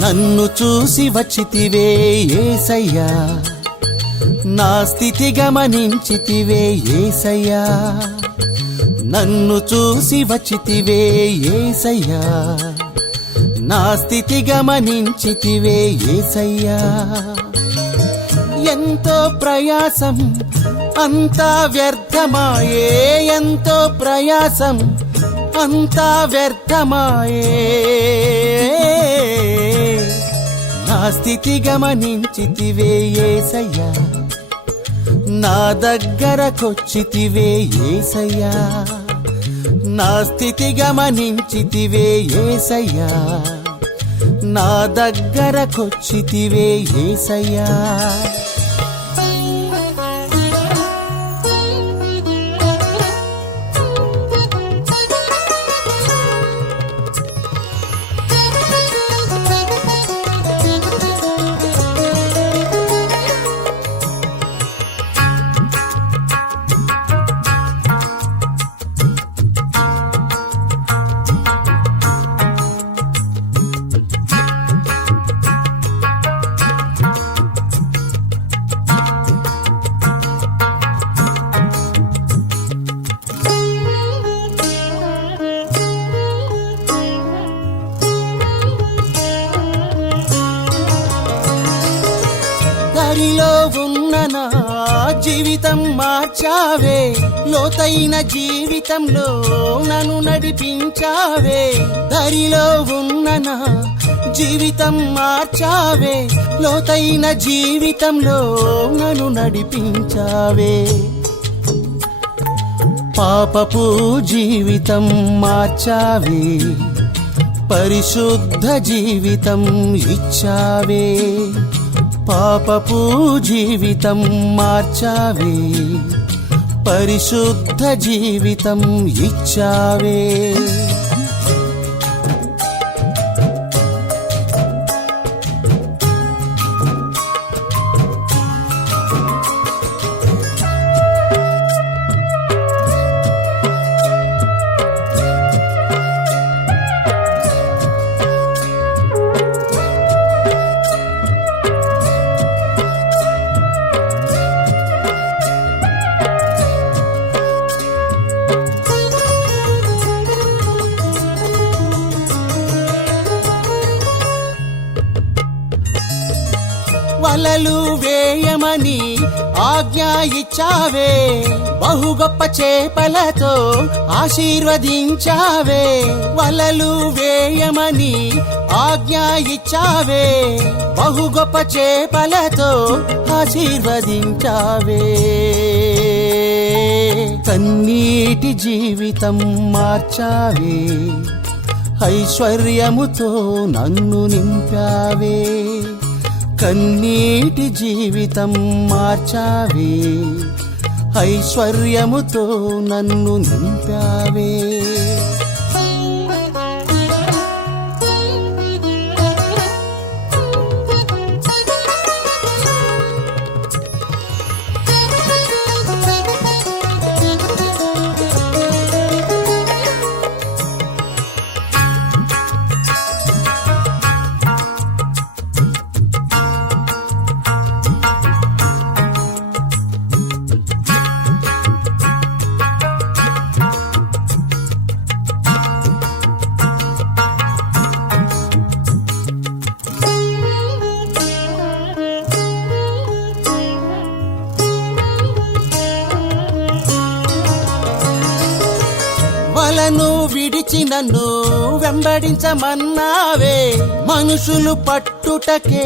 నన్ను చూసి వచ్చితివే యేసయ్యా, నా స్థితి గమనించితివే యేసయ్యా. నన్ను చూసి వచ్చితివే యేసయ్యా, నా స్థితి గమనించితివే యేసయ్యా. ఎంతో ప్రయాసం అంతా వ్యర్థమాయే, ఎంతో ప్రయాసం అంతా వ్యర్థమాయే. నా స్థితి గమనించితివే యేసయ్యా, నా దగ్గరకొచ్చితివే యేసయ్యా. నా స్థితి గమనించితివే యేసయ్యా, నా దగ్గరకొచ్చితివే యేసయ్యా. దారిలో ఉన్న నా జీవితం మార్చావే, లోతైన జీవితంలో నన్ను నడిపించావే. దారిలో ఉన్న నా జీవితం మార్చావే, లోతైన జీవితంలో నన్ను నడిపించావే. పాపపు జీవితం మార్చావే, పరిశుద్ధ జీవితం ఇచ్చావే. పాపపు జీవితం మార్చావే, పరిశుద్ధ జీవితం ఇచ్చావే. వలలు వేయమని ఆజ్ఞ ఇచ్చావే, బహు గొప్ప చేపలతో ఆశీర్వదించావే. వలలు వేయమని ఆజ్ఞ ఇచ్చావే, బహు గొప్ప చేపలతో ఆశీర్వదించావే. కన్నీటి జీవితం మార్చావే, ఐశ్వర్యముతో నన్ను నింపావే. కన్నీటి జీవితం మార్చావే, ఐశ్వర్యముతో నన్ను నింపావే. వలను విడిచి నన్ను వెంబడించమన్నావే, మనుషులు పట్టుటకే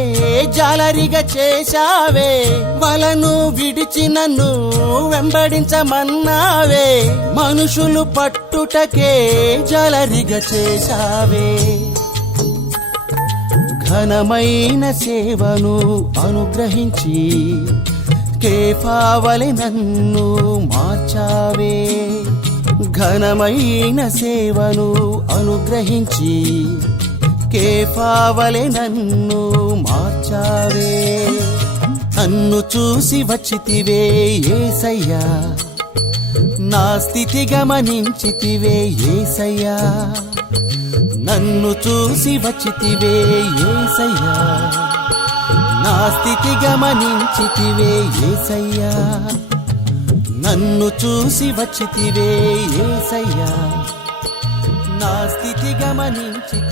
జాలరిగా చేశావే. వలను విడిచి నన్ను వెంబడించమన్నావే, మనుషులు పట్టుటకే జాలరిగా చేశావే. ఘనమైన సేవను అనుగ్రహించి కేఫావలె నన్ను మార్చావే ఘనమైన సేవను అనుగ్రహించి కేఫావలె నన్ను మార్చావే నన్ను చూసి వచ్చితివే యేసయ్యా నా స్థితి గమనించితివే యేసయ్యా నన్ను చూసి వచ్చితివే యేసయ్యా నా స్థితి గమనించితివే యేసయ్యా నన్ను చూసి వచ్చితివే యేసయ్యా నా స్థితి గమనించితివే